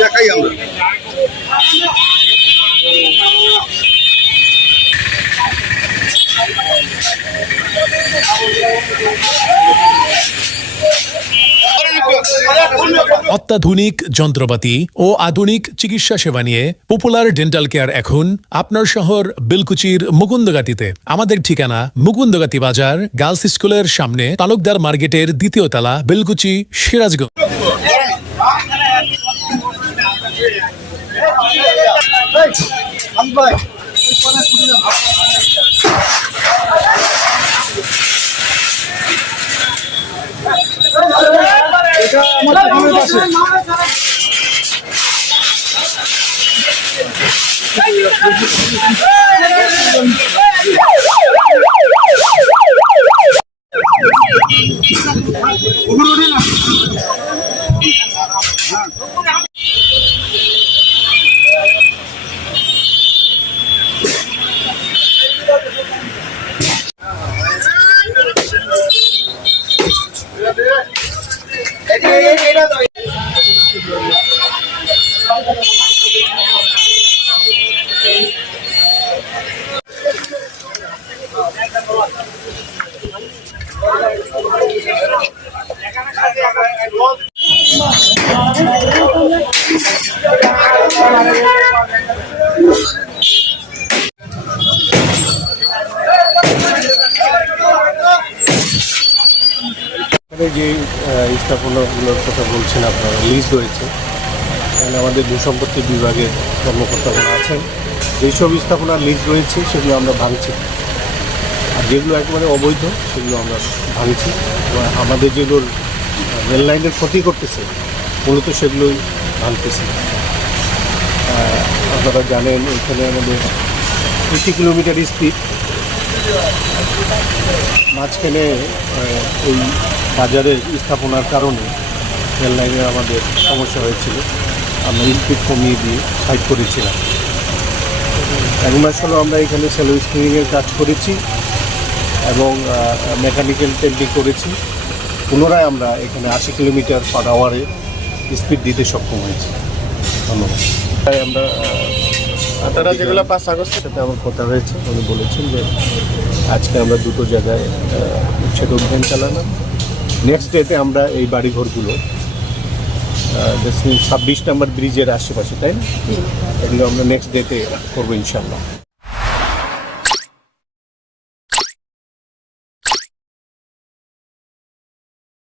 দেখাই আমরা অত্যাধুনিক যন্ত্রপাতি ও আধুনিক চিকিৎসা সেবা নিয়ে পপুলার ডেন্টাল কেয়ার এখন আপনার শহর বেলকুচির মুকুন্দগাতিতে। আমাদের ঠিকানা মুকুন্দগাতি বাজার, গার্লস স্কুলের সামনে, তালুকদার মার্কেটের দ্বিতীয় তলা, বেলকুচি, সিরাজগঞ্জ। এটা আমার দোকানের পাশে। যে স্থাপনাগুলোর কথা বলছেন আপনারা, লিজ রয়েছে, এখানে আমাদের ভূসম্পত্তি বিভাগের কর্মকর্তারা আছেন। যেসব স্থাপনার লিজ রয়েছে সেগুলো আমরা ভাঙছি, আর যেগুলো একেবারে অবৈধ সেগুলো আমরা ভাঙছি। আমাদের যেগুলোর রেল লাইনের ক্ষতি করতেছে মূলত সেগুলোই ভাঙতেছি। আপনারা জানেন এখানে আমাদের 80 কিলোমিটার স্পিড, মাঝখানে এই বাজারের স্থাপনার কারণে রেল লাইনে আমাদের সমস্যা হয়েছিল, আমরা স্পিড কমিয়ে দিয়ে সাইড করেছিলাম। 1 মাস হলো আমরা এখানে সেলো স্ক্রিনিংয়ের কাজ করেছি এবং মেকানিক্যাল টেন্ডিং করেছি। পুনরায় আমরা এখানে 80 কিলোমিটার পার আওয়ারে স্পিড দিতে সক্ষম হয়েছি। ধন্যবাদ। তাই আমরা আপনারা যেগুলো 5 আগস্টের সাথে আমার কথা হয়েছে, উনি বলেছেন যে আজকে আমরা দুটো জায়গায় উচ্ছেদ অভিযান চালালাম। নেক্সট ডেতে আমরা এই বাড়িঘরগুলো 26 নম্বর ব্রিজের আশেপাশে, তাই না, এগুলো আমরা নেক্সট ডেতে করবো ইনশাআল্লাহ।